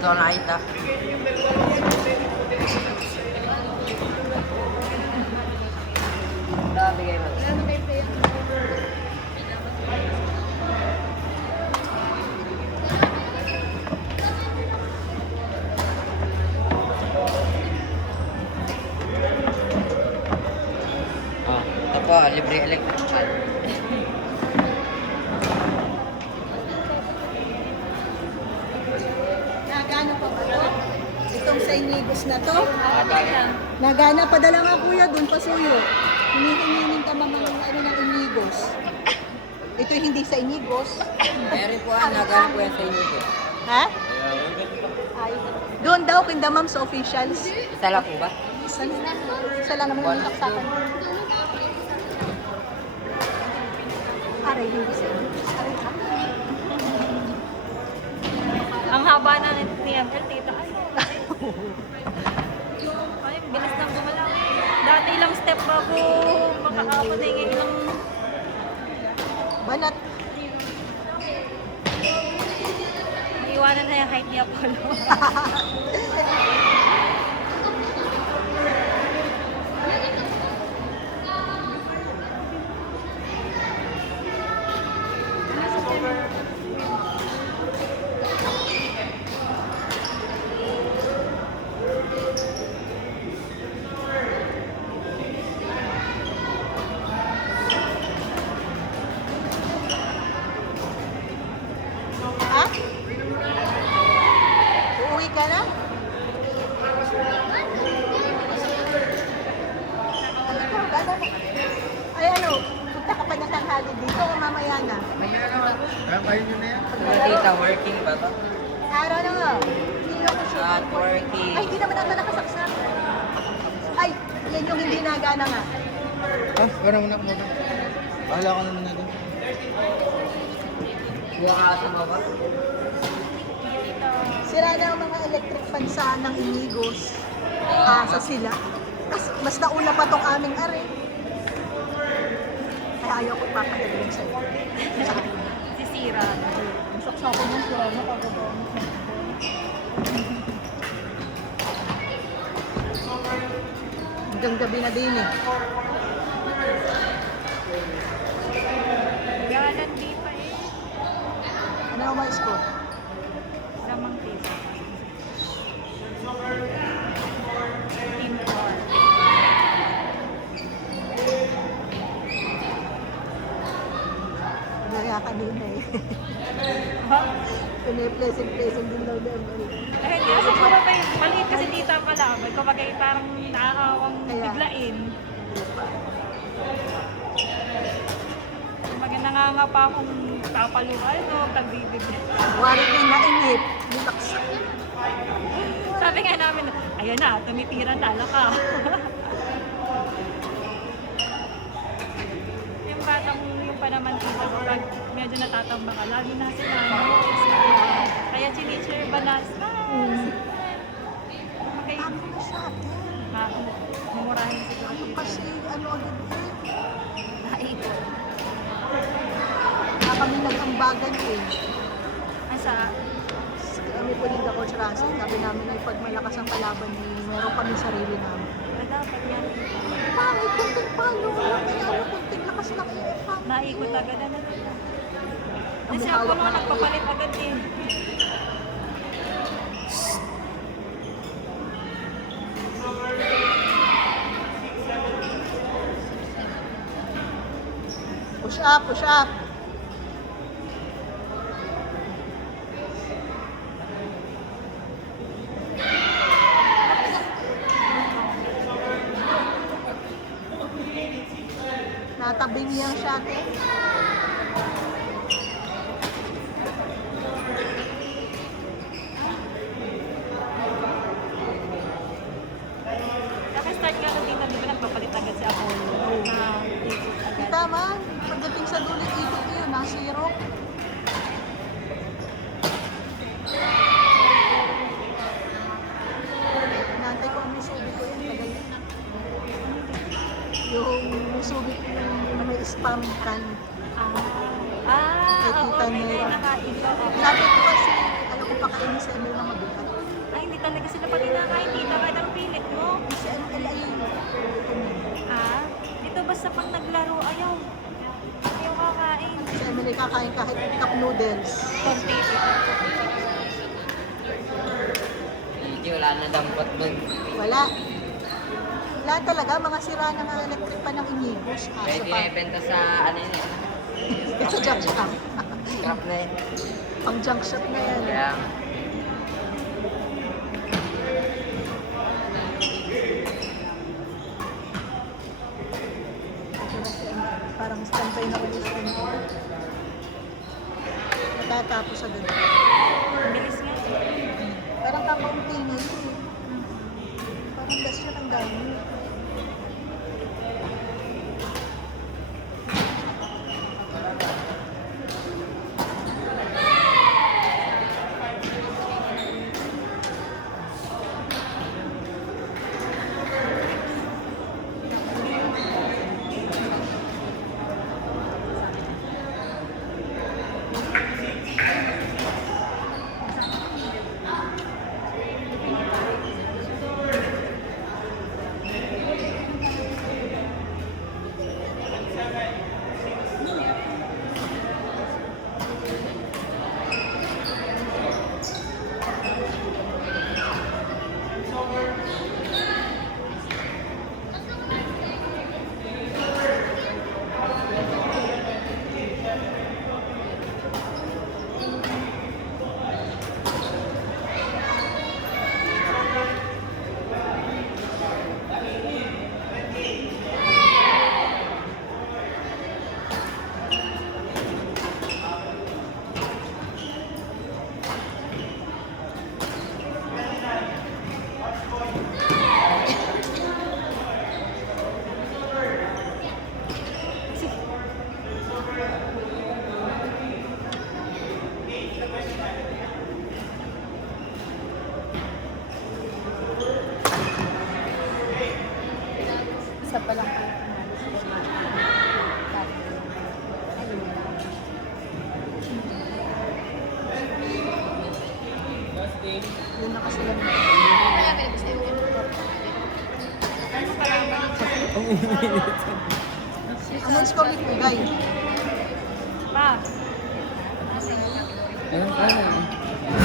Hindi ko nakita. Bigay mo. Ito po, libre electric fan. Nagana pa ba to? Itong sa inigos na to? Nagana, padala nga kuya doon, pasuyo. Hinihingining ka mga ano ng inigos. Ito hindi sa inigos. Meron po nagana po yan sa inyo po. Ha? Ay, doon daw, kindamam sa officials. Isa lang po ba? Isa lang naman yung saksakan. Aray, hindi sa inigos. Aray, Ang haba na ni Uncle Tita. Ay, bilis nang gumalaw eh. Dati ilang step bago makakapot eh. Ilang... banat. Maiwanan na yung height ni Apollo. Ha? Uuwi ka na? Ay ano, punta ka pa na tanghali dito o mamaya na? Tita, working ba ito? Araw na nga. Hindi ako sure. Not working. Ay, hindi naman ata nakasaksak. Ay, yan yung hindi nagana nga. Parang muna muna. Bahala ka naman na doon. Kuha ka sa baba. Sira na ang mga electric fan sa ng Inigos. Asa sila. Mas nauna pa tong aming are. Kaya ayaw ko ipapagaling sa'yo. Sisira. Ang saksakan ng plano, kagabang. Hanggang gabi na din eh. Galan di pa eh. Ano ang mais ko? Lamang Tita. Team 4. Nagaya kanina eh. Ha? Pinay-pleasant din daw din. Ay, hindi. Siguro kayo, maliit kasi tita pala. Kumbaga parang nakakawang Kaya. biglain. Kumbaga nanganga pa akong tapaluan o tagbibig. Wari na nainip. Nilaksak. Sabi nga namin, ayan na, tumitira na, laka. Yung batang yung pa naman tita ko, pag medyo natatamba ka, lagi na sila. Kaya si-teacher ba na, okay, Ano na sa atin? mumurahin siguro Ano teacher. kasi, ano agad eh. Naikot. Kami nag-ambagan eh. Asa, Kami po din ako sa Russell. Sabi namin ay pag malakas ang kalaban, eh, meron kami sarili namin. dapat yan. Pangit, kunting palo. Kaya ano, kunting lakas lang yun. Naikot agad na. Ang Kasi hawak ako mga na- nagpapalit agad eh. Push up, push up. Natabi niya siya ate. Naka-start nga nung tita, di ba nagpapalit agad si Apollo? Ikot agad. Tama, pagdating sa dulit ikot yun, nasiro. Nantay ko ang musubi ko yan, tagal yan. Yung musubi ko yung may spam can. Kay Oo, Tita hindi Nera. nakain. Sabi ko kasi, alam ko pakainin sa inyo na mabigat. talaga sila pati nakain dito kahit ang pilit mo. Si LLA. Ah, dito basta pag naglaro, ayaw. Ayaw kakain. Si Emily kakain kahit cup noodles. Konti. Hindi, wala na dampot doon. Wala. Wala talaga, mga sira ng electric pa ng inigos. Kaya Kaso pa, binibenta sa ano yun eh. sa junk shop. Scrap na yun. Pang junk shop na yan. Kaya, Parang standby na ulit sa inyo. Natatapos agad. Ang bilis nga. Parang kakaunti na yun. Parang gas yun ang dami. Isa pa lang po. Yun na kasi lang. Announce ko with Ugay. Pa. Ayun, ayun.